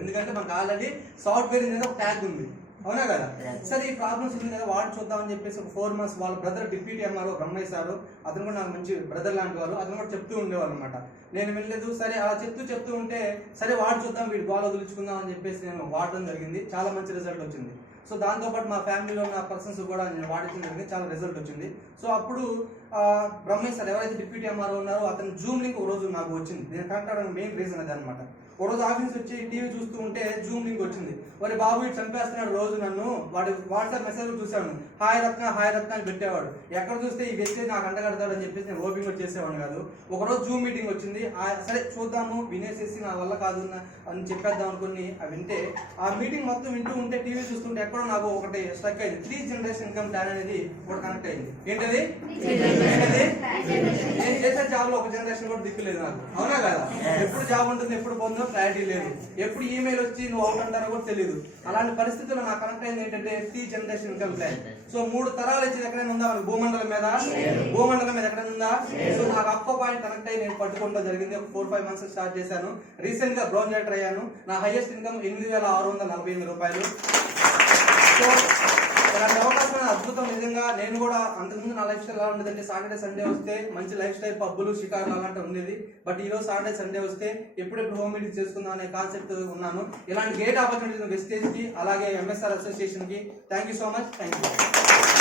ఎందుకంటే మనకు already software మీద ఒక ట్యాగ్ ఉంది, అవునా కదా. సరే ఈ ప్రాబ్లమ్స్ ఉంది కదా వాడు చూద్దామని చెప్పేసి ఒక 4 months వాళ్ళ brother deputy MRO Brahmayya sir, అతను కూడా నాకు మంచి బ్రదర్ లాంటి వారు, అతను కూడా చెప్తూ ఉండేవాళ్ళు అనమాట. నేను వెళ్ళలేదు. సరే అలా చెప్తూ ఉంటే సరే వాడు చూద్దాం వీడి బాల్ వదులుచుకుందాం అని చెప్పేసి నేను వాడడం జరిగింది. చాలా మంచి రిజల్ట్ వచ్చింది. సో దాంతోపాటు మా ఫ్యామిలీలో ఉన్న పర్సన్స్ కూడా నేను వాడించడం జరిగింది, చాలా రిజల్ట్ వచ్చింది. సో అప్పుడు బ్రహ్మయ్య సార్ ఎవరైతే డిప్యూటీ ఎంఆర్ఓ ఉన్నారో అతను జూమ్ లింక్ ఒక రోజు నాకు వచ్చింది. నేను కరెక్ట్ అవడానికి మెయిన్ రీజన్ అది అనమాట. ఒక రోజు ఆఫీస్ వచ్చి టీవీ చూస్తూ ఉంటే జూమ్ లింక్ వచ్చింది. మరి బాబు ఇటు చంపేస్తున్నాడు రోజు నన్ను, వాడి వాట్సాప్ మెసేజ్ చూసాను, హాయ్ రత్న అని పెట్టేవాడు. ఎక్కడ చూస్తే ఈ వ్యక్తి నాకు అంటగడతాడు అని చెప్పేసి నేను ఓపెన్ కూడా చేసేవాడు కాదు. ఒకరోజు జూమ్ మీటింగ్ వచ్చింది, సరే చూద్దాము వినేసేసి నా వల్ల కాదు అని చెప్పేద్దాం అనుకుని వింటే ఆ మీటింగ్ మొత్తం వింటూ ఉంటే టీవీ చూస్తుంటే ఎక్కడో నాకు ఒకటి స్ట్రక్ అయింది. 3 generation ఇన్కమ్ ప్లాన్ అనేది ఒకటి కనెక్ట్ అయింది. ఏంటది? నేను చేసే జాబ్ లో ఒక జనరేషన్ కూడా దిక్కులేదు నాకు, అవునా కదా. ఎప్పుడు జాబ్ ఉంటుంది, ఎప్పుడు పొందో క్లారిటీ లేదు, ఎప్పుడు ఈమెయిల్ వచ్చి నువ్వు అవుట్ అంటారో కూడా తెలియదు. అలాంటి పరిస్థితుల్లో నాకు కనెక్ట్ అయింది ఏంటంటే 3 generation ఇన్కమ్ ప్లాన్. సో 3 తరాలు ఇచ్చి ఎక్కడైనా ఉందా మనకు భూమండలం మీద ఎక్కడైనా ఉందా? సో నాకు అప్ప పాయింట్ కనెక్ట్ అయ్యి నేను పట్టుకోవడం జరిగింది. ఒక 4-5 months స్టార్ట్ చేశాను. రీసెంట్ గా బ్రౌన్ లెటర్ అయ్యాను. నా హైయెస్ట్ ఇన్కమ్ 8,648 రూపాయలు. సో ఇలాంటి అవకాశం అద్భుతం నిజంగా. నేను కూడా అంతకుముందు నా లైఫ్ స్టైల్ ఎలా ఉండేదంటే సాటర్డే సండే వస్తే మంచి లైఫ్ స్టైల్ పబ్బులు షికారులు అలాంటివి ఉండేది. బట్ ఈ రోజు సాటర్డే సండే వస్తే ఎప్పుడెప్పుడు హోమ్ మీటింగ్ చేసుకుందాం అనే కాన్సెప్ట్ ఉన్నాను. ఇలాంటి గ్రేట్ ఆపర్చునిటీస్ వెస్టేజ్ కి అలాగే ఎంఎస్ఆర్ అసోసియేషన్ కి thank you so much. Thank you.